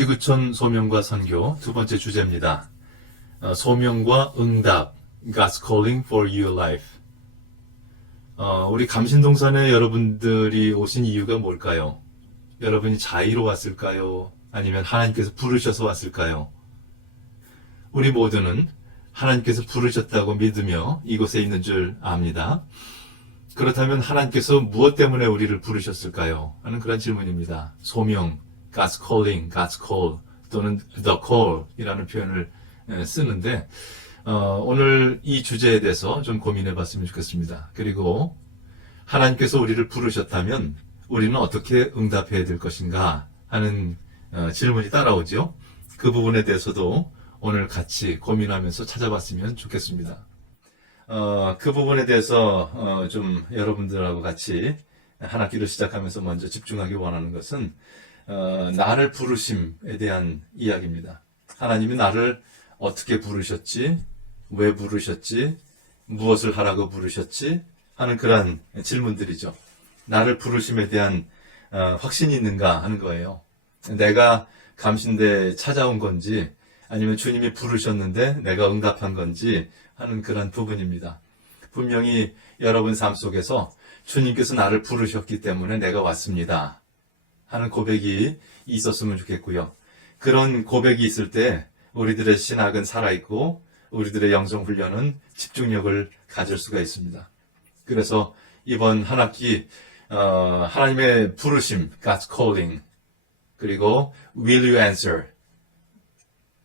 지구촌 소명과 선교 두 번째 주제입니다. 소명과 응답, God's calling for your life. 우리 감신동산에 여러분들이 오신 이유가 뭘까요? 여러분이 자의로 왔을까요? 아니면 하나님께서 부르셔서 왔을까요? 우리 모두는 하나님께서 부르셨다고 믿으며 이곳에 있는 줄 압니다. 그렇다면 하나님께서 무엇 때문에 우리를 부르셨을까요? 하는 그런 질문입니다. 소명, God's calling, God's call 또는 the call 이라는 표현을 쓰는데 오늘 이 주제에 대해서 좀 고민해 봤으면 좋겠습니다. 그리고 하나님께서 우리를 부르셨다면 우리는 어떻게 응답해야 될 것인가 하는 질문이 따라오죠. 그 부분에 대해서도 오늘 같이 고민하면서 찾아봤으면 좋겠습니다. 그 부분에 대해서 좀 여러분들하고 같이 한 학기를 시작하면서 먼저 집중하기 원하는 것은 나를 부르심에 대한 이야기입니다. 하나님이 나를 어떻게 부르셨지, 왜 부르셨지, 무엇을 하라고 부르셨지 하는 그런 질문들이죠. 나를 부르심에 대한 확신이 있는가 하는 거예요. 내가 감신대에 찾아온 건지 아니면 주님이 부르셨는데 내가 응답한 건지 하는 그런 부분입니다. 분명히 여러분 삶 속에서 주님께서 나를 부르셨기 때문에 내가 왔습니다 하는 고백이 있었으면 좋겠고요. 그런 고백이 있을 때 우리들의 신학은 살아있고 우리들의 영성훈련은 집중력을 가질 수가 있습니다. 그래서 이번 한 학기 하나님의 부르심, God's calling, 그리고 Will you answer?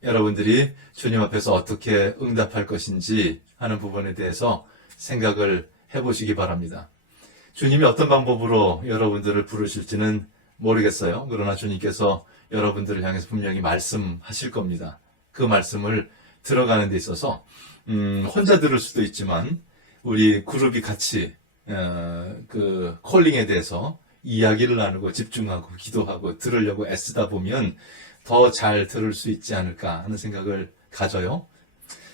여러분들이 주님 앞에서 어떻게 응답할 것인지 하는 부분에 대해서 생각을 해보시기 바랍니다. 주님이 어떤 방법으로 여러분들을 부르실지는 모르겠어요. 그러나 주님께서 여러분들을 향해서 분명히 말씀하실 겁니다. 그 말씀을 들어가는 데 있어서 혼자 들을 수도 있지만 우리 그룹이 같이 그 콜링에 대해서 이야기를 나누고 집중하고 기도하고 들으려고 애쓰다 보면 더 잘 들을 수 있지 않을까 하는 생각을 가져요.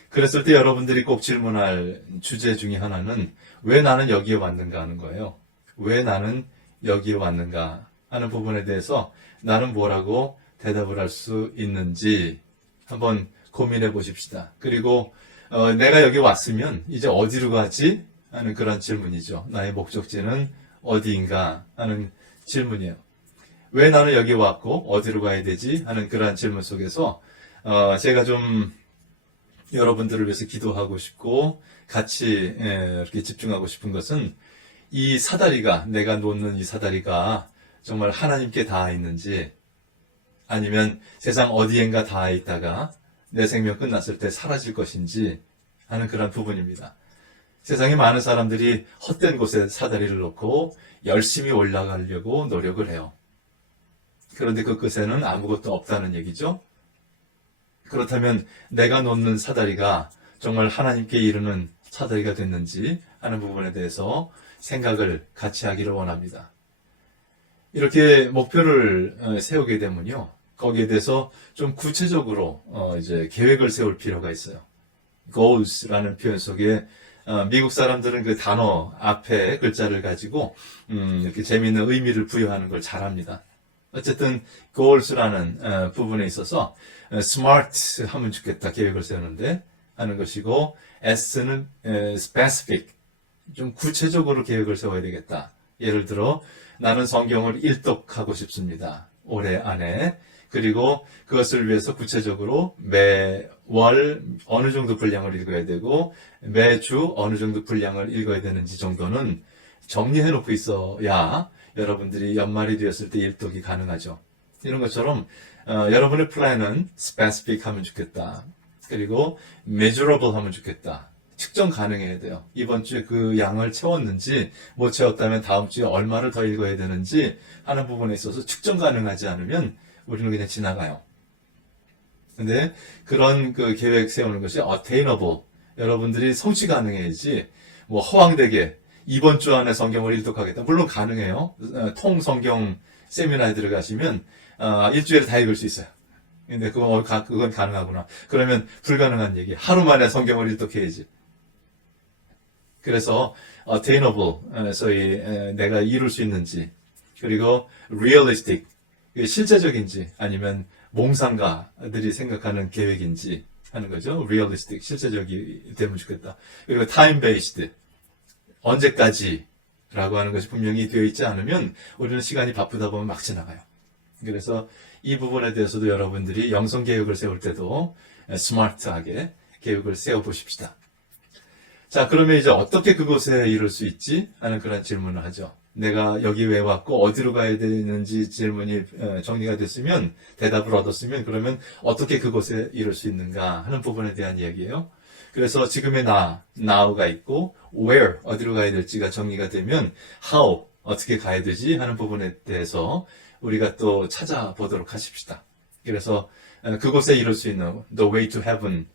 그랬을 때 여러분들이 꼭 질문할 주제 중에 하나는 왜 나는 여기에 왔는가 하는 거예요. 왜 나는 여기에 왔는가 하는 부분에 대해서 나는 뭐라고 대답을 할 수 있는지 한번 고민해 보십시다. 그리고 내가 여기 왔으면 이제 어디로 가지? 하는 그런 질문이죠. 나의 목적지는 어디인가 하는 질문이에요. 왜 나는 여기 왔고 어디로 가야 되지? 하는 그런 질문 속에서 제가 좀 여러분들을 위해서 기도하고 싶고 같이 이렇게 집중하고 싶은 것은 이 사다리가, 내가 놓는 이 사다리가 정말 하나님께 닿아 있는지 아니면 세상 어디엔가 닿아 있다가 내 생명 끝났을 때 사라질 것인지 하는 그런 부분입니다. 세상에 많은 사람들이 헛된 곳에 사다리를 놓고 열심히 올라가려고 노력을 해요. 그런데 그 끝에는 아무것도 없다는 얘기죠. 그렇다면 내가 놓는 사다리가 정말 하나님께 이르는 사다리가 됐는지 하는 부분에 대해서 생각을 같이 하기를 원합니다. 이렇게 목표를 세우게 되면요, 거기에 대해서 좀 구체적으로 이제 계획을 세울 필요가 있어요. goals라는 표현 속에 미국 사람들은 그 단어 앞에 글자를 가지고 이렇게 재미있는 의미를 부여하는 걸 잘합니다. 어쨌든 goals라는 부분에 있어서 smart 하면 좋겠다 계획을 세우는데 하는 것이고 S는 specific 좀 구체적으로 계획을 세워야 되겠다. 예를 들어 나는 성경을 일독하고 싶습니다. 올해 안에. 그리고 그것을 위해서 구체적으로 매월 어느 정도 분량을 읽어야 되고 매주 어느 정도 분량을 읽어야 되는지 정도는 정리해 놓고 있어야 여러분들이 연말이 되었을 때 일독이 가능하죠. 이런 것처럼 여러분의 플랜은 specific 하면 좋겠다. 그리고 measurable 하면 좋겠다. 측정 가능해야 돼요. 이번 주에 그 양을 채웠는지 못 채웠다면 다음 주에 얼마를 더 읽어야 되는지 하는 부분에 있어서 측정 가능하지 않으면 우리는 그냥 지나가요. 근데 그런 그 계획 세우는 것이 attainable. 여러분들이 성취 가능해야지 뭐 허황되게 이번 주 안에 성경을 일독하겠다. 물론 가능해요. 통성경 세미나에 들어가시면 일주일에 다 읽을 수 있어요. 근데 그건 가능하구나. 그러면 불가능한 얘기. 하루 만에 성경을 일독해야지. 그래서 attainable, 소위 내가 이룰 수 있는지, 그리고 realistic, 실제적인지 아니면 몽상가들이 생각하는 계획인지 하는 거죠. realistic, 실제적이 되면 좋겠다. 그리고 time-based, 언제까지라고 하는 것이 분명히 되어 있지 않으면 우리는 시간이 바쁘다 보면 막 지나가요. 그래서 이 부분에 대해서도 여러분들이 영성 계획을 세울 때도 스마트하게 계획을 세워보십시다. 자, 그러면 이제 어떻게 그곳에 이룰 수 있지? 하는 그런 질문을 하죠. 내가 여기 왜 왔고 어디로 가야 되는지 질문이 정리가 됐으면, 대답을 얻었으면, 그러면 어떻게 그곳에 이룰 수 있는가 하는 부분에 대한 이야기예요. 그래서 지금의 now가 있고 where, 어디로 가야 될지가 정리가 되면 how, 어떻게 가야 되지 하는 부분에 대해서 우리가 또 찾아보도록 하십시다. 그래서 그곳에 이룰 수 있는 the way to heaven,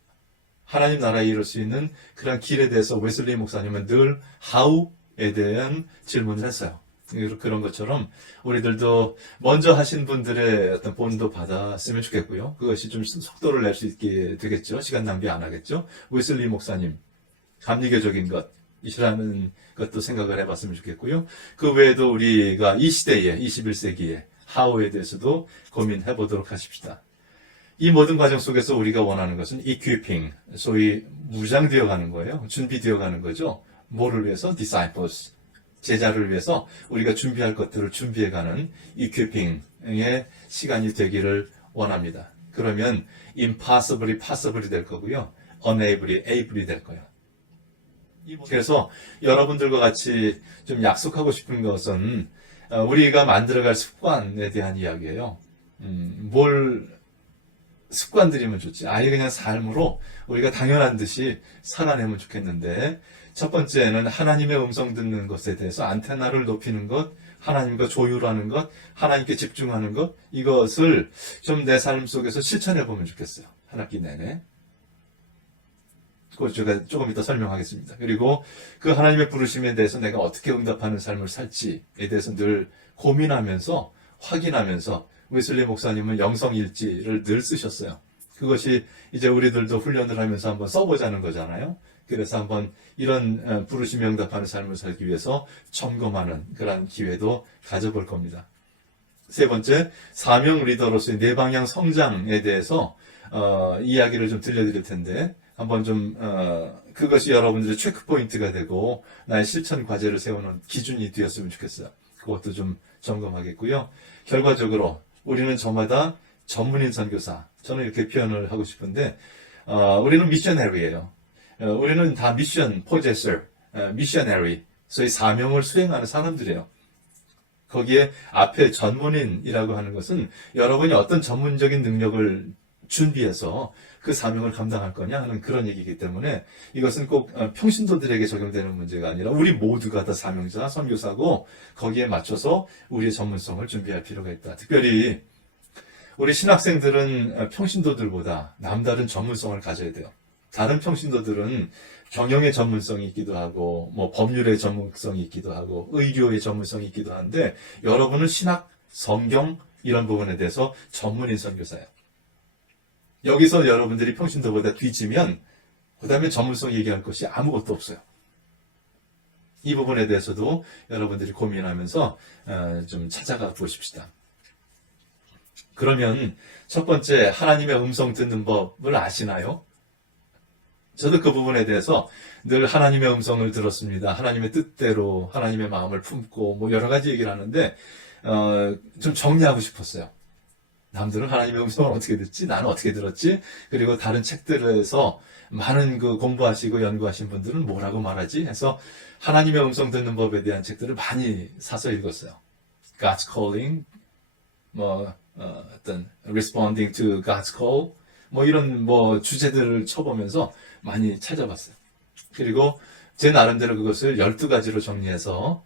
하나님 나라에 이룰 수 있는 그런 길에 대해서 웨슬리 목사님은 늘 how에 대한 질문을 했어요. 그런 것처럼 우리들도 먼저 하신 분들의 어떤 본도 받았으면 좋겠고요. 그것이 좀 속도를 낼 수 있게 되겠죠. 시간 낭비 안 하겠죠. 웨슬리 목사님, 감리교적인 것이라는 것도 생각을 해봤으면 좋겠고요. 그 외에도 우리가 이 시대에, 21세기에 how에 대해서도 고민해 보도록 하십시다. 이 모든 과정 속에서 우리가 원하는 것은 equipping, 소위 무장되어 가는 거예요. 준비되어 가는 거죠. 뭐를 위해서? disciples, 제자를 위해서 우리가 준비할 것들을 준비해가는 equipping의 시간이 되기를 원합니다. 그러면 impossibly possible이 될 거고요. unable이 able이 될 거예요. 그래서 여러분들과 같이 좀 약속하고 싶은 것은 우리가 만들어갈 습관에 대한 이야기예요. 뭘 습관들이면 좋지. 아예 그냥 삶으로 우리가 당연한 듯이 살아내면 좋겠는데, 첫 번째는 하나님의 음성 듣는 것에 대해서 안테나를 높이는 것, 하나님과 조율하는 것, 하나님께 집중하는 것, 이것을 좀 내 삶 속에서 실천해 보면 좋겠어요. 한 학기 내내. 그걸 제가 조금 이따 설명하겠습니다. 그리고 그 하나님의 부르심에 대해서 내가 어떻게 응답하는 삶을 살지에 대해서 늘 고민하면서, 확인하면서, 웨슬리 목사님은 영성일지를 늘 쓰셨어요. 그것이 이제 우리들도 훈련을 하면서 한번 써보자는 거잖아요. 그래서 한번 이런 부르심 응답하는 삶을 살기 위해서 점검하는 그런 기회도 가져볼 겁니다. 세 번째, 사명 리더로서의 내 방향 성장에 대해서 이야기를 좀 들려드릴 텐데, 한번 좀 그것이 여러분들의 체크포인트가 되고 나의 실천 과제를 세우는 기준이 되었으면 좋겠어요. 그것도 좀 점검하겠고요. 결과적으로 우리는 저마다 전문인 선교사, 저는 이렇게 표현을 하고 싶은데, 우리는 미셔너리예요. 우리는 다 미션 포제서, 미셔너리, 소위 사명을 수행하는 사람들이에요. 거기에 앞에 전문인이라고 하는 것은 여러분이 어떤 전문적인 능력을 준비해서 그 사명을 감당할 거냐 하는 그런 얘기이기 때문에, 이것은 꼭 평신도들에게 적용되는 문제가 아니라 우리 모두가 다 사명자, 선교사고 거기에 맞춰서 우리의 전문성을 준비할 필요가 있다. 특별히 우리 신학생들은 평신도들보다 남다른 전문성을 가져야 돼요. 다른 평신도들은 경영의 전문성이 있기도 하고, 뭐 법률의 전문성이 있기도 하고, 의료의 전문성이 있기도 한데, 여러분은 신학, 성경 이런 부분에 대해서 전문인 선교사예요. 여기서 여러분들이 평신도보다 뒤지면 그 다음에 전문성 얘기할 것이 아무것도 없어요. 이 부분에 대해서도 여러분들이 고민하면서 좀 찾아가 보십시다. 그러면 첫 번째, 하나님의 음성 듣는 법을 아시나요? 저도 그 부분에 대해서 늘 하나님의 음성을 들었습니다. 하나님의 뜻대로 하나님의 마음을 품고 뭐 여러 가지 얘기를 하는데 좀 정리하고 싶었어요. 남들은 하나님의 음성을 어떻게 듣지? 나는 어떻게 들었지? 그리고 다른 책들에서 많은 그 공부하시고 연구하신 분들은 뭐라고 말하지? 해서 하나님의 음성 듣는 법에 대한 책들을 많이 사서 읽었어요. God's Calling, 어떤 Responding to God's Call, 이런 주제들을 쳐보면서 많이 찾아봤어요. 그리고 제 나름대로 그것을 12가지로 정리해서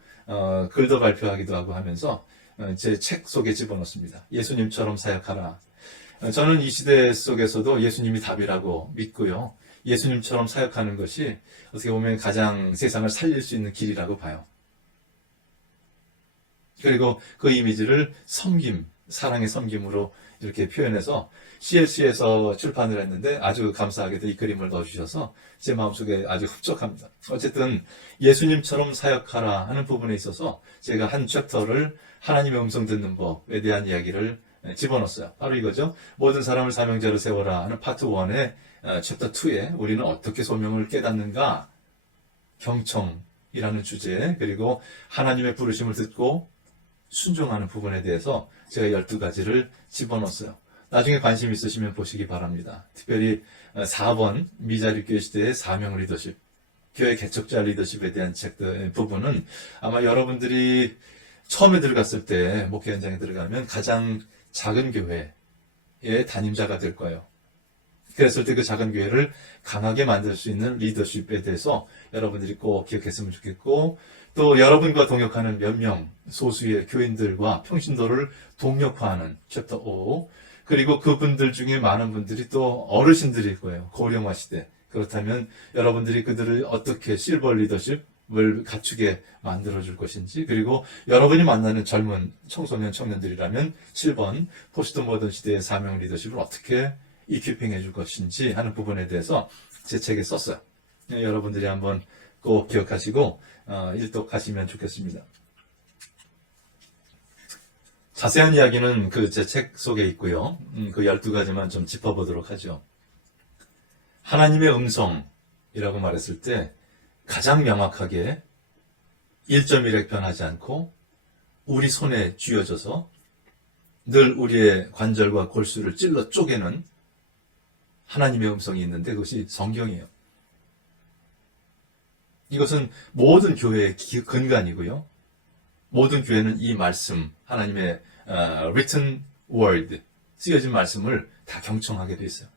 글도 발표하기도 하고 하면서 제 책 속에 집어넣습니다. 예수님처럼 사역하라. 저는 이 시대 속에서도 예수님이 답이라고 믿고요. 예수님처럼 사역하는 것이 어떻게 보면 가장 세상을 살릴 수 있는 길이라고 봐요. 그리고 그 이미지를 섬김, 사랑의 섬김으로 이렇게 표현해서 CLC에서 출판을 했는데 아주 감사하게도 이 그림을 넣어주셔서 제 마음속에 아주 흡족합니다. 어쨌든 예수님처럼 사역하라 하는 부분에 있어서 제가 한 챕터를 하나님의 음성 듣는 법에 대한 이야기를 집어넣었어요. 바로 이거죠. 모든 사람을 사명자로 세워라 하는 파트 1의 챕터 2에 우리는 어떻게 소명을 깨닫는가? 경청이라는 주제, 그리고 하나님의 부르심을 듣고 순종하는 부분에 대해서 제가 12가지를 집어넣었어요. 나중에 관심 있으시면 보시기 바랍니다. 특별히 4번 미자립 교회 시대의 사명 리더십, 교회 개척자 리더십에 대한 책들 부분은 아마 여러분들이 처음에 들어갔을 때 목회 현장에 들어가면 가장 작은 교회의 담임자가 될 거예요. 그랬을 때 그 작은 교회를 강하게 만들 수 있는 리더십에 대해서 여러분들이 꼭 기억했으면 좋겠고, 또 여러분과 동역하는 몇 명 소수의 교인들과 평신도를 동력화하는 챕터 5, 그리고 그분들 중에 많은 분들이 또 어르신들일 거예요. 고령화 시대. 그렇다면 여러분들이 그들을 어떻게 실버 리더십을 갖추게 만들어줄 것인지, 그리고 여러분이 만나는 젊은 청소년 청년들이라면 7번 포스트 모던 시대의 사명 리더십을 어떻게 이큐핑해 줄 것인지 하는 부분에 대해서 제 책에 썼어요. 여러분들이 한번 꼭 기억하시고 일독하시면 좋겠습니다. 자세한 이야기는 그 제 책 속에 있고요. 그 12가지만 좀 짚어보도록 하죠. 하나님의 음성이라고 말했을 때 가장 명확하게 1.1획 변하지 않고 우리 손에 쥐어져서 늘 우리의 관절과 골수를 찔러 쪼개는 하나님의 음성이 있는데 그것이 성경이에요. 이것은 모든 교회의 근간이고요. 모든 교회는 이 말씀, 하나님의 written word, 쓰여진 말씀을 다 경청하게 돼 있어요.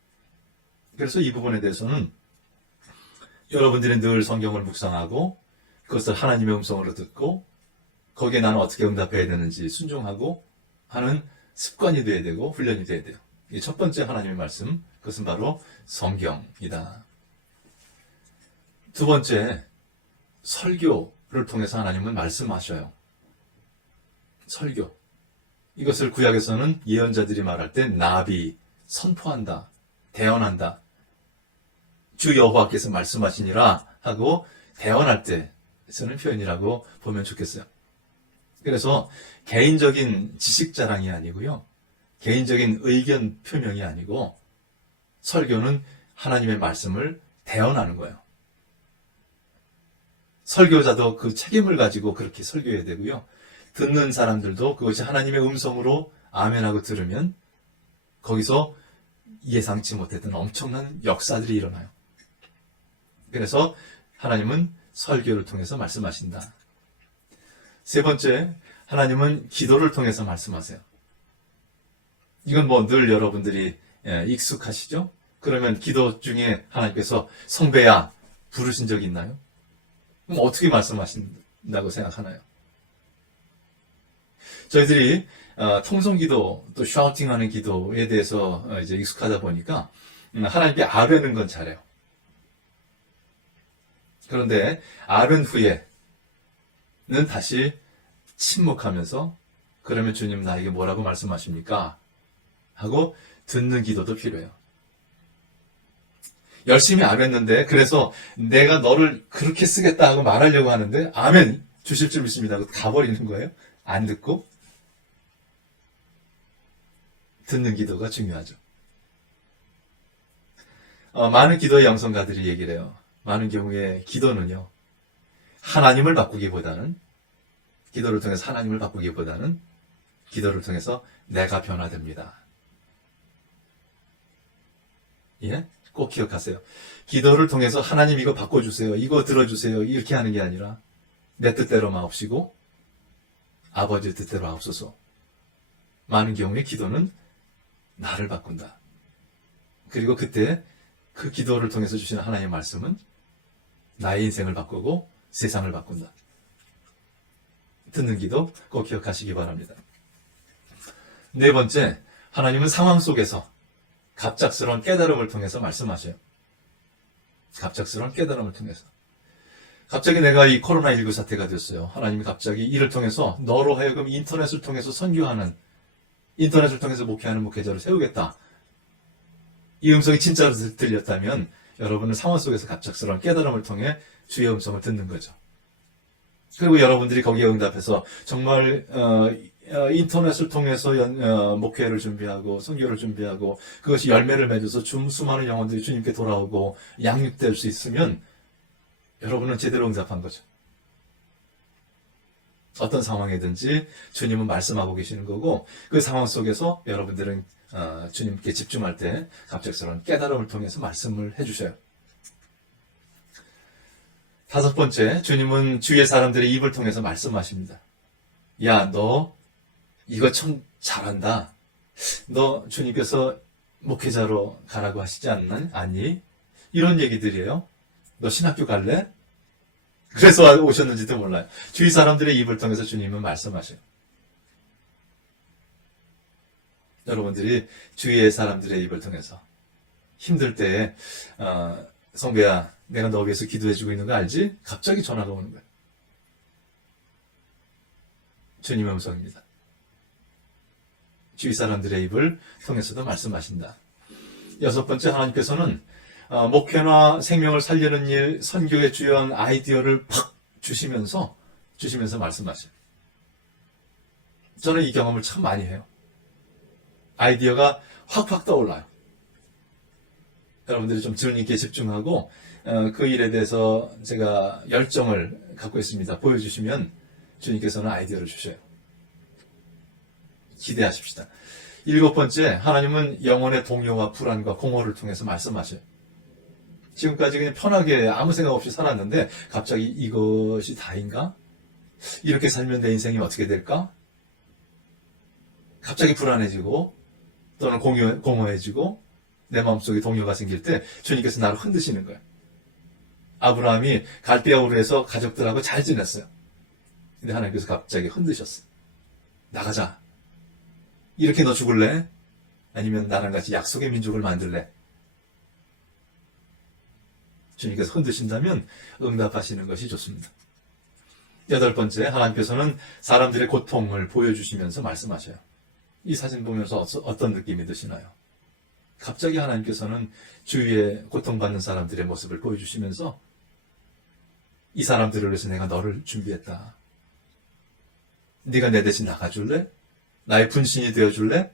그래서 이 부분에 대해서는 여러분들이 늘 성경을 묵상하고 그것을 하나님의 음성으로 듣고 거기에 나는 어떻게 응답해야 되는지 순종하고 하는 습관이 돼야 되고 훈련이 돼야 돼요. 이 첫 번째 하나님의 말씀, 그것은 바로 성경이다. 두 번째, 설교를 통해서 하나님은 말씀하셔요. 설교. 이것을 구약에서는 예언자들이 말할 때 나비, 선포한다, 대언한다. 주 여호와께서 말씀하시니라 하고 대언할 때 쓰는 표현이라고 보면 좋겠어요. 그래서 개인적인 지식 자랑이 아니고요. 개인적인 의견 표명이 아니고 설교는 하나님의 말씀을 대언하는 거예요. 설교자도 그 책임을 가지고 그렇게 설교해야 되고요. 듣는 사람들도 그것이 하나님의 음성으로 아멘하고 들으면 거기서 예상치 못했던 엄청난 역사들이 일어나요. 그래서 하나님은 설교를 통해서 말씀하신다. 세 번째, 하나님은 기도를 통해서 말씀하세요. 이건 뭐 늘 여러분들이 익숙하시죠? 그러면 기도 중에 하나님께서 성배야 부르신 적 있나요? 그럼 어떻게 말씀하신다고 생각하나요? 저희들이 통성기도 또 샤우팅하는 기도에 대해서 이제 익숙하다 보니까 하나님께 아뢰는 건 잘해요. 그런데 아뢰 후에는 다시 침묵하면서 그러면 주님 나에게 뭐라고 말씀하십니까? 하고 듣는 기도도 필요해요. 열심히 아뢰는데 그래서 내가 너를 그렇게 쓰겠다 하고 말하려고 하는데 아멘 주실 줄 믿습니다 하고 가버리는 거예요. 안 듣고 듣는 기도가 중요하죠. 많은 기도의 양성가들이 얘기를 해요. 많은 경우에 기도는요. 하나님을 바꾸기보다는 기도를 통해서 하나님을 바꾸기보다는 기도를 통해서 내가 변화됩니다. 예? 꼭 기억하세요. 기도를 통해서 하나님 이거 바꿔주세요. 이거 들어주세요. 이렇게 하는 게 아니라 내 뜻대로 마옵시고 아버지 뜻대로 하옵소서. 많은 경우에 기도는 나를 바꾼다. 그리고 그때 그 기도를 통해서 주시는 하나님의 말씀은 나의 인생을 바꾸고 세상을 바꾼다. 듣는 기도 꼭 기억하시기 바랍니다. 네 번째, 하나님은 상황 속에서 갑작스러운 깨달음을 통해서 말씀하셔요. 갑작스러운 깨달음을 통해서. 갑자기 내가 이 코로나19 사태가 됐어요. 하나님이 갑자기 이를 통해서 너로 하여금 인터넷을 통해서 선교하는, 인터넷을 통해서 목회하는 목회자를 세우겠다. 이 음성이 진짜로 들렸다면 여러분은 상황 속에서 갑작스러운 깨달음을 통해 주의 음성을 듣는 거죠. 그리고 여러분들이 거기에 응답해서 정말 인터넷을 통해서 목회를 준비하고 선교를 준비하고 그것이 열매를 맺어서 수많은 영혼들이 주님께 돌아오고 양육될 수 있으면 여러분은 제대로 응답한 거죠. 어떤 상황이든지 주님은 말씀하고 계시는 거고 그 상황 속에서 여러분들은 주님께 집중할 때 갑작스러운 깨달음을 통해서 말씀을 해주셔요. 다섯 번째, 주님은 주위의 사람들의 입을 통해서 말씀하십니다. 야, 너 이거 참 잘한다. 너 주님께서 목회자로 가라고 하시지 않나? 아니? 이런 얘기들이에요. 너 신학교 갈래? 그래서 오셨는지도 몰라요. 주위 사람들의 입을 통해서 주님은 말씀하셔요. 여러분들이 주위의 사람들의 입을 통해서 힘들 때 성배야, 내가 너 위해서 기도해주고 있는 거 알지? 갑자기 전화가 오는 거예요. 주님의 음성입니다. 주위 사람들의 입을 통해서도 말씀하신다. 여섯 번째, 하나님께서는 목회나 생명을 살리는 일, 선교의 주요한 아이디어를 팍 주시면서 말씀하셔요. 저는 이 경험을 참 많이 해요. 아이디어가 확확 떠올라요. 여러분들이 좀 주님께 집중하고 그 일에 대해서 제가 열정을 갖고 있습니다. 보여주시면 주님께서는 아이디어를 주셔요. 기대하십시다. 일곱 번째, 하나님은 영혼의 동요와 불안과 공허를 통해서 말씀하셔요. 지금까지 그냥 편하게 아무 생각 없이 살았는데 갑자기 이것이 다인가? 이렇게 살면 내 인생이 어떻게 될까? 갑자기 불안해지고 또는 공허해지고 내 마음속에 동요가 생길 때 주님께서 나를 흔드시는 거예요. 아브라함이 갈대아 우르에서 가족들하고 잘 지냈어요. 근데 하나님께서 갑자기 흔드셨어요. 나가자. 이렇게 너 죽을래? 아니면 나랑 같이 약속의 민족을 만들래? 주님께서 흔드신다면 응답하시는 것이 좋습니다. 여덟 번째, 하나님께서는 사람들의 고통을 보여주시면서 말씀하셔요. 이 사진 보면서 어떤 느낌이 드시나요? 갑자기 하나님께서는 주위에 고통받는 사람들의 모습을 보여주시면서 이 사람들을 위해서 내가 너를 준비했다. 네가 내 대신 나가줄래? 나의 분신이 되어줄래?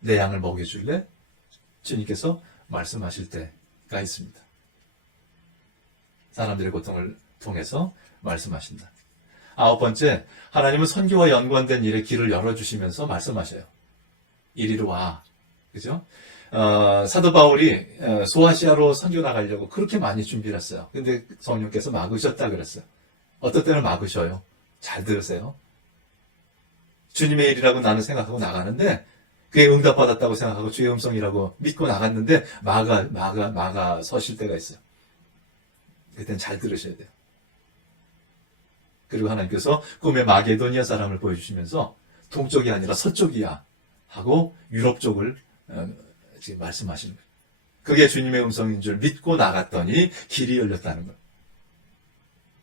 내 양을 먹여줄래? 주님께서 말씀하실 때가 있습니다. 사람들의 고통을 통해서 말씀하신다. 아홉 번째, 하나님은 선교와 연관된 일에 길을 열어주시면서 말씀하셔요. 이리로 와. 그죠? 사도 바울이 소아시아로 선교 나가려고 그렇게 많이 준비를 했어요. 근데 성령께서 막으셨다 그랬어요. 어떨 때는 막으셔요. 잘 들으세요. 주님의 일이라고 나는 생각하고 나가는데 그게 응답받았다고 생각하고 주의 음성이라고 믿고 나갔는데 막아 서실 때가 있어요. 그때는 잘 들으셔야 돼요. 그리고 하나님께서 꿈에 마게도니아 사람을 보여주시면서 동쪽이 아니라 서쪽이야 하고 유럽 쪽을 지금 말씀하시는 거예요. 그게 주님의 음성인 줄 믿고 나갔더니 길이 열렸다는 거예요.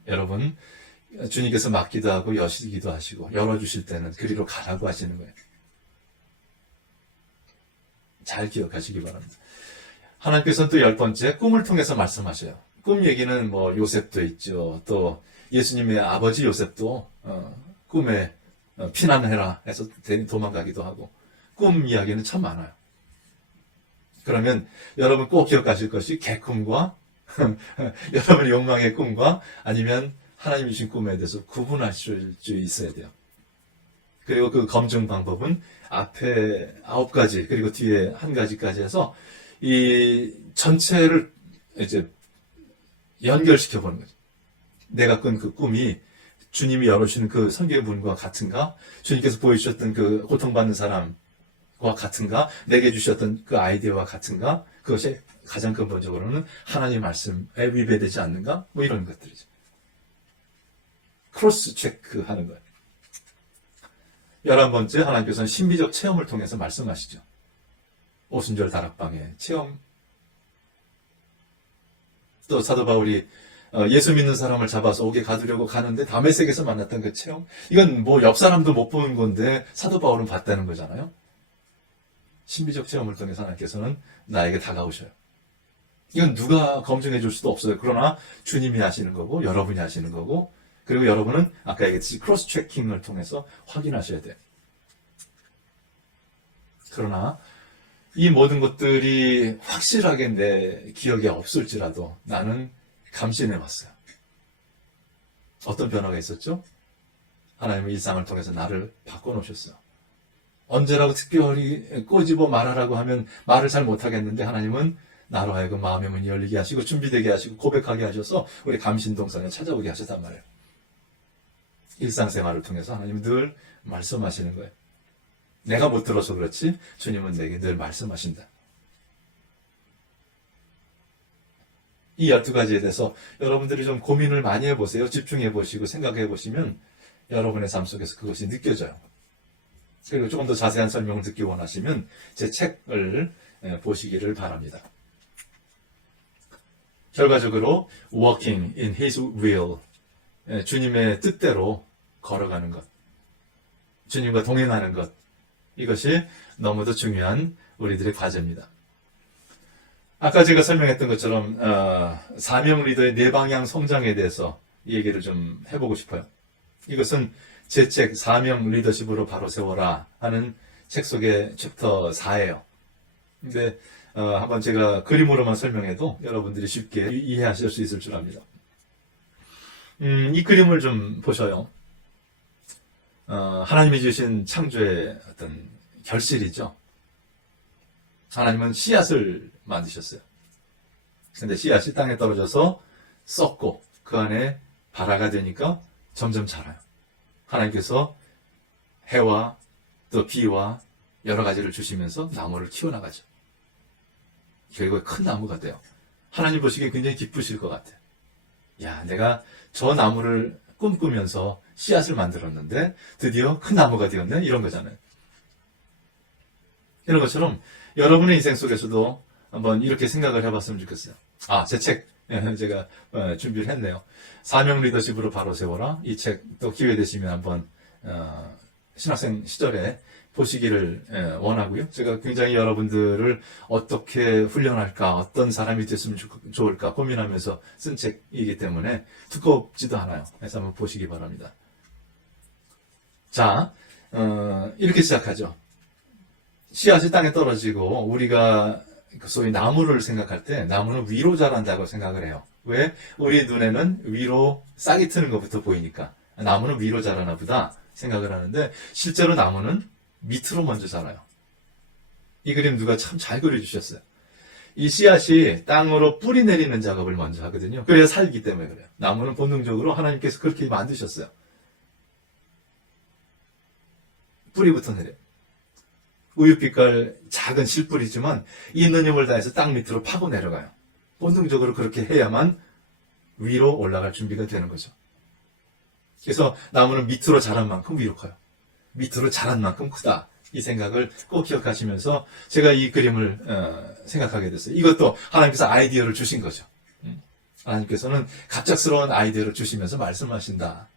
여러분, 주님께서 막기도 하고 여시기도 하시고 열어주실 때는 그리로 가라고 하시는 거예요. 잘 기억하시기 바랍니다. 하나님께서는 또 열 번째, 꿈을 통해서 말씀하셔요. 꿈 얘기는 뭐 요셉도 있죠. 또 예수님의 아버지 요셉도 꿈에 피난해라 해서 도망가기도 하고 꿈 이야기는 참 많아요. 그러면 여러분 꼭 기억하실 것이 개꿈과 여러분의 욕망의 꿈과 아니면 하나님이 주신 꿈에 대해서 구분하실 수 있어야 돼요. 그리고 그 검증 방법은 앞에 9가지 그리고 뒤에 1가지까지 해서 이 전체를 이제 연결시켜 보는 거죠. 내가 꾼 그 꿈이 주님이 열어주시는 그 선교의 문과 같은가? 주님께서 보여주셨던 그 고통받는 사람과 같은가? 내게 주셨던 그 아이디어와 같은가? 그것이 가장 근본적으로는 하나님의 말씀에 위배되지 않는가? 뭐 이런 것들이죠. 크로스 체크 하는 거예요. 11번째, 하나님께서는 신비적 체험을 통해서 말씀하시죠. 오순절 다락방의 체험. 또 사도 바울이 예수 믿는 사람을 잡아서 옥에 가두려고 가는데 다메섹에서 만났던 그 체험. 이건 뭐 옆 사람도 못 보는 건데 사도 바울은 봤다는 거잖아요. 신비적 체험을 통해서 하나님께서는 나에게 다가오셔요. 이건 누가 검증해 줄 수도 없어요. 그러나 주님이 하시는 거고 여러분이 하시는 거고 그리고 여러분은 아까 얘기했듯이 크로스 체킹을 통해서 확인하셔야 돼요. 그러나 이 모든 것들이 확실하게 내 기억에 없을지라도 나는 감신해왔어요. 어떤 변화가 있었죠? 하나님의 일상을 통해서 나를 바꿔놓으셨어요. 언제라고 특별히 꼬집어 말하라고 하면 말을 잘 못하겠는데 하나님은 나로 하여금 마음의 문이 열리게 하시고 준비되게 하시고 고백하게 하셔서 우리 감신동산을 찾아오게 하셨단 말이에요. 일상생활을 통해서 하나님은 늘 말씀하시는 거예요. 내가 못 들어서 그렇지 주님은 내게 늘 말씀하신다. 이 12가지에 대해서 여러분들이 좀 고민을 많이 해보세요. 집중해 보시고 생각해 보시면 여러분의 삶 속에서 그것이 느껴져요. 그리고 조금 더 자세한 설명을 듣기 원하시면 제 책을 보시기를 바랍니다. 결과적으로 walking in His will, 주님의 뜻대로 걸어가는 것, 주님과 동행하는 것, 이것이 너무도 중요한 우리들의 과제입니다. 아까 제가 설명했던 것처럼 사명 리더의 네 방향 성장에 대해서 얘기를 좀 해보고 싶어요. 이것은 제 책 사명 리더십으로 바로 세워라 하는 책 속의 챕터 4예요. 근데 한번 제가 그림으로만 설명해도 여러분들이 쉽게 이해하실 수 있을 줄 압니다. 이 그림을 좀 보셔요. 하나님이 주신 창조의 어떤 결실이죠. 하나님은 씨앗을 만드셨어요. 근데 씨앗이 땅에 떨어져서 썩고 그 안에 발화가 되니까 점점 자라요. 하나님께서 해와 또 비와 여러 가지를 주시면서 나무를 키워나가죠. 결국에 큰 나무가 돼요. 하나님 보시기에 굉장히 기쁘실 것 같아요. 야, 내가 저 나무를 꿈꾸면서 씨앗을 만들었는데 드디어 큰 나무가 되었네? 이런 거잖아요. 이런 것처럼 여러분의 인생 속에서도 한번 이렇게 생각을 해봤으면 좋겠어요. 제 책 제가 준비를 했네요. 사명 리더십으로 바로 세워라. 이 책 또 기회 되시면 한번 신학생 시절에 보시기를 원하고요. 제가 굉장히 여러분들을 어떻게 훈련할까, 어떤 사람이 됐으면 좋을까 고민하면서 쓴 책이기 때문에 두껍지도 않아요. 그래서 한번 보시기 바랍니다. 자, 이렇게 시작하죠. 씨앗이 땅에 떨어지고 우리가 소위 나무를 생각할 때 나무는 위로 자란다고 생각을 해요. 왜? 우리 눈에는 위로 싹이 트는 것부터 보이니까 나무는 위로 자라나 보다 생각을 하는데 실제로 나무는 밑으로 먼저 자라요. 이 그림 누가 참 잘 그려주셨어요. 이 씨앗이 땅으로 뿌리 내리는 작업을 먼저 하거든요. 그래야 살기 때문에 그래요. 나무는 본능적으로 하나님께서 그렇게 만드셨어요. 뿌리부터 내려요. 우유빛깔 작은 실뿌리지만 있는 힘을 다해서 땅 밑으로 파고 내려가요. 본능적으로 그렇게 해야만 위로 올라갈 준비가 되는 거죠. 그래서 나무는 밑으로 자란 만큼 위로 커요. 밑으로 자란 만큼 크다. 이 생각을 꼭 기억하시면서 제가 이 그림을 생각하게 됐어요. 이것도 하나님께서 아이디어를 주신 거죠. 하나님께서는 갑작스러운 아이디어를 주시면서 말씀하신다.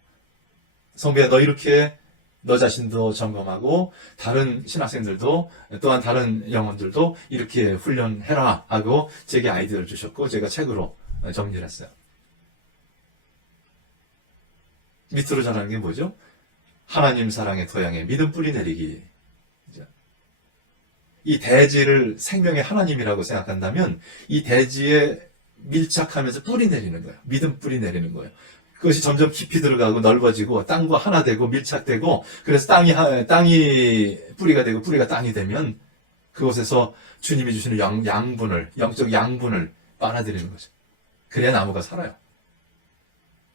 성배야, 너 이렇게 너 자신도 점검하고 다른 신학생들도 또한 다른 영혼들도 이렇게 훈련해라 하고 제게 아이디어를 주셨고 제가 책으로 정리를 했어요. 밑으로 자라는 게 뭐죠? 하나님 사랑의 토양에 믿음 뿌리 내리기. 이 대지를 생명의 하나님이라고 생각한다면 이 대지에 밀착하면서 뿌리 내리는 거예요. 믿음 뿌리 내리는 거예요. 그것이 점점 깊이 들어가고 넓어지고 땅과 하나 되고 밀착되고 그래서 땅이 뿌리가 되고 뿌리가 땅이 되면 그곳에서 주님이 주시는 영적 양분을 빨아들이는 거죠. 그래야 나무가 살아요.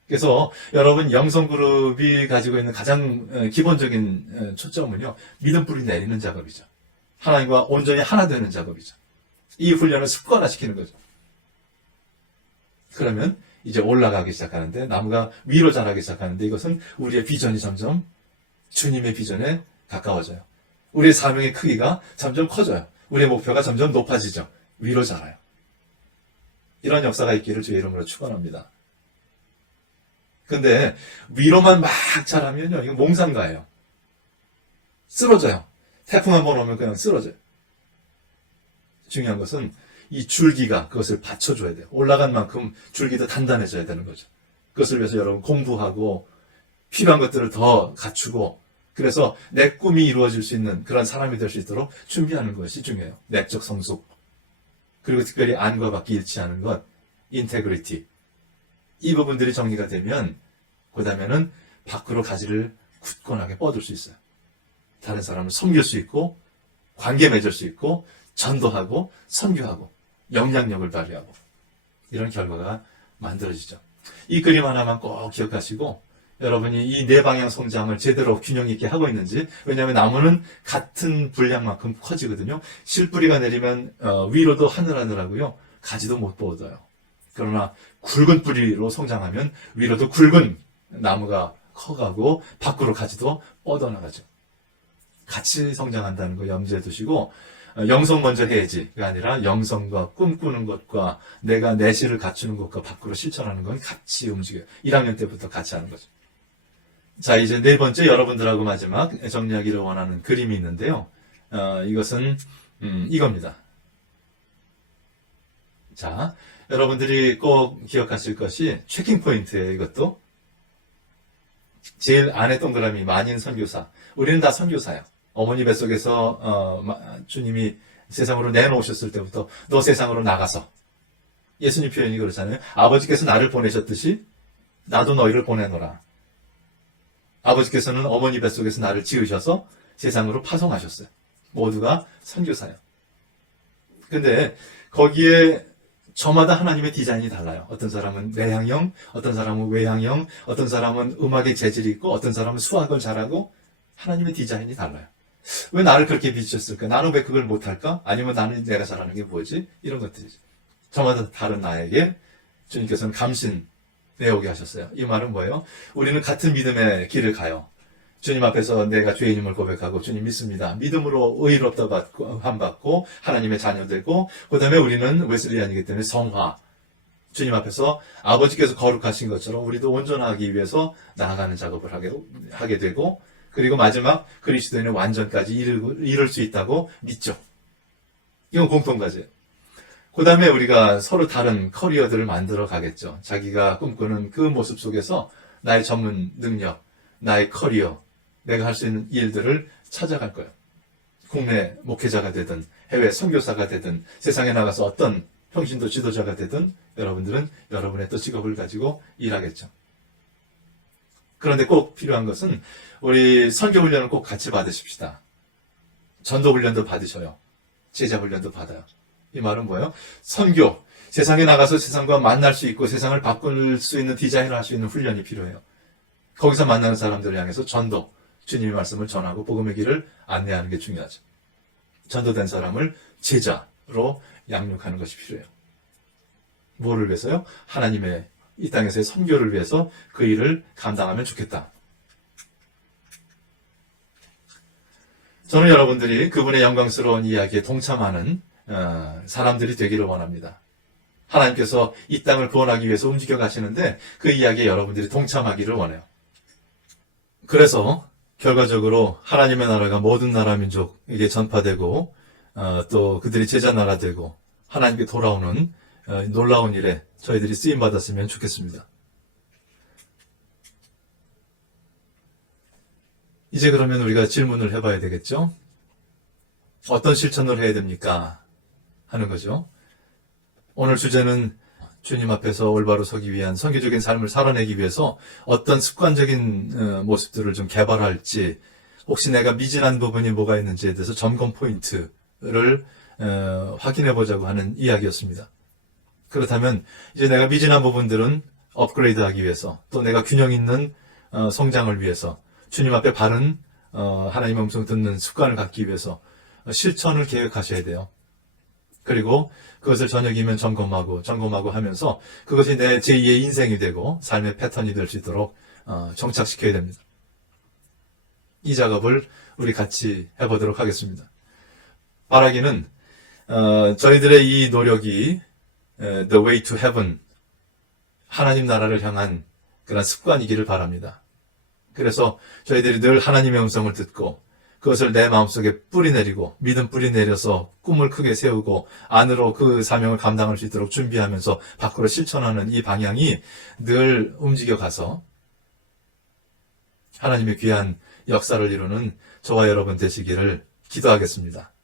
그래서 여러분 영성그룹이 가지고 있는 가장 기본적인 초점은요. 믿음 뿌리 내리는 작업이죠. 하나님과 온전히 하나 되는 작업이죠. 이 훈련을 습관화시키는 거죠. 그러면 이제 올라가기 시작하는데 나무가 위로 자라기 시작하는데 이것은 우리의 비전이 점점 주님의 비전에 가까워져요. 우리의 사명의 크기가 점점 커져요. 우리의 목표가 점점 높아지죠. 위로 자라요. 이런 역사가 있기를 주의 이름으로 축원합니다. 근데 위로만 막 자라면요. 이거 몽상가예요. 쓰러져요. 태풍 한번 오면 그냥 쓰러져요. 중요한 것은 이 줄기가 그것을 받쳐줘야 돼요. 올라간 만큼 줄기도 단단해져야 되는 거죠. 그것을 위해서 여러분 공부하고 필요한 것들을 더 갖추고 그래서 내 꿈이 이루어질 수 있는 그런 사람이 될 수 있도록 준비하는 것이 중요해요. 내적 성숙. 그리고 특별히 안과 밖이 일치하는 것, 인테그리티. 이 부분들이 정리가 되면 그 다음에는 밖으로 가지를 굳건하게 뻗을 수 있어요. 다른 사람을 섬길 수 있고 관계 맺을 수 있고 전도하고 선교하고 영향력을 발휘하고 이런 결과가 만들어지죠. 이 그림 하나만 꼭 기억하시고 여러분이 이 네 방향 성장을 제대로 균형 있게 하고 있는지 왜냐하면 나무는 같은 분량만큼 커지거든요. 실뿌리가 내리면 위로도 하늘하늘하고요. 가지도 못 뻗어요. 그러나 굵은 뿌리로 성장하면 위로도 굵은 나무가 커가고 밖으로 가지도 뻗어나가죠. 같이 성장한다는 거 염두에 두시고 영성 먼저 해야지가 아니라 영성과 꿈꾸는 것과 내가 내실을 갖추는 것과 밖으로 실천하는 건 같이 움직여요. 1학년 때부터 같이 하는 거죠. 자, 이제 네 번째 여러분들하고 마지막 정리하기를 원하는 그림이 있는데요. 이것은 이겁니다. 자, 여러분들이 꼭 기억하실 것이 체킹 포인트예요. 이것도 제일 안에 동그라미 만인 선교사. 우리는 다 선교사예요. 어머니 뱃속에서 주님이 세상으로 내놓으셨을 때부터 너 세상으로 나가서 예수님 표현이 그렇잖아요. 아버지께서 나를 보내셨듯이 나도 너희를 보내노라. 아버지께서는 어머니 뱃속에서 나를 지으셔서 세상으로 파송하셨어요. 모두가 선교사예요. 근데 거기에 저마다 하나님의 디자인이 달라요. 어떤 사람은 내향형, 어떤 사람은 외향형, 어떤 사람은 음악에 재질이 있고 어떤 사람은 수학을 잘하고 하나님의 디자인이 달라요. 왜 나를 그렇게 비추셨을까? 나는 왜 그걸 못할까? 아니면 나는 내가 잘하는 게 뭐지? 이런 것들이죠. 저마다 다른 나에게 주님께서는 감신 내오게 하셨어요. 이 말은 뭐예요? 우리는 같은 믿음의 길을 가요. 주님 앞에서 내가 죄인임을 고백하고 주님 믿습니다. 믿음으로 의롭다 받고 함받고 하나님의 자녀 되고 그 다음에 우리는 웨슬리안이기 때문에 성화. 주님 앞에서 아버지께서 거룩하신 것처럼 우리도 온전하기 위해서 나아가는 작업을 하게 되고 그리고 마지막 그리스도인의 완전까지 이룰 수 있다고 믿죠. 이건 공통과제예요. 그 다음에 우리가 서로 다른 커리어들을 만들어 가겠죠. 자기가 꿈꾸는 그 모습 속에서 나의 전문 능력, 나의 커리어, 내가 할 수 있는 일들을 찾아갈 거예요. 국내 목회자가 되든 해외 선교사가 되든 세상에 나가서 어떤 평신도 지도자가 되든 여러분들은 여러분의 또 직업을 가지고 일하겠죠. 그런데 꼭 필요한 것은 우리 선교 훈련을 꼭 같이 받으십시다. 전도 훈련도 받으셔요. 제자 훈련도 받아요. 이 말은 뭐예요? 선교, 세상에 나가서 세상과 만날 수 있고 세상을 바꿀 수 있는 디자인을 할 수 있는 훈련이 필요해요. 거기서 만나는 사람들을 향해서 전도, 주님의 말씀을 전하고 복음의 길을 안내하는 게 중요하죠. 전도된 사람을 제자로 양육하는 것이 필요해요. 뭐를 위해서요? 하나님의 이 땅에서의 선교를 위해서 그 일을 감당하면 좋겠다. 저는 여러분들이 그분의 영광스러운 이야기에 동참하는 사람들이 되기를 원합니다. 하나님께서 이 땅을 구원하기 위해서 움직여 가시는데 그 이야기에 여러분들이 동참하기를 원해요. 그래서 결과적으로 하나님의 나라가 모든 나라 민족에게 전파되고 또 그들이 제자 나라 되고 하나님께 돌아오는 놀라운 일에 저희들이 쓰임받았으면 좋겠습니다. 이제 그러면 우리가 질문을 해봐야 되겠죠? 어떤 실천을 해야 됩니까? 하는 거죠. 오늘 주제는 주님 앞에서 올바로 서기 위한 선교적인 삶을 살아내기 위해서 어떤 습관적인 모습들을 좀 개발할지 혹시 내가 미진한 부분이 뭐가 있는지에 대해서 점검 포인트를 확인해 보자고 하는 이야기였습니다. 그렇다면 이제 내가 미진한 부분들은 업그레이드하기 위해서 또 내가 균형 있는 성장을 위해서 주님 앞에 바른 하나님의 음성 듣는 습관을 갖기 위해서 실천을 계획하셔야 돼요. 그리고 그것을 저녁이면 점검하고 하면서 그것이 내 제2의 인생이 되고 삶의 패턴이 될 수 있도록 정착시켜야 됩니다. 이 작업을 우리 같이 해보도록 하겠습니다. 바라기는 저희들의 이 노력이 The way to heaven, 하나님 나라를 향한 그런 습관이기를 바랍니다. 그래서 저희들이 늘 하나님의 음성을 듣고 그것을 내 마음속에 뿌리내리고 믿음 뿌리내려서 꿈을 크게 세우고 안으로 그 사명을 감당할 수 있도록 준비하면서 밖으로 실천하는 이 방향이 늘 움직여가서 하나님의 귀한 역사를 이루는 저와 여러분 되시기를 기도하겠습니다.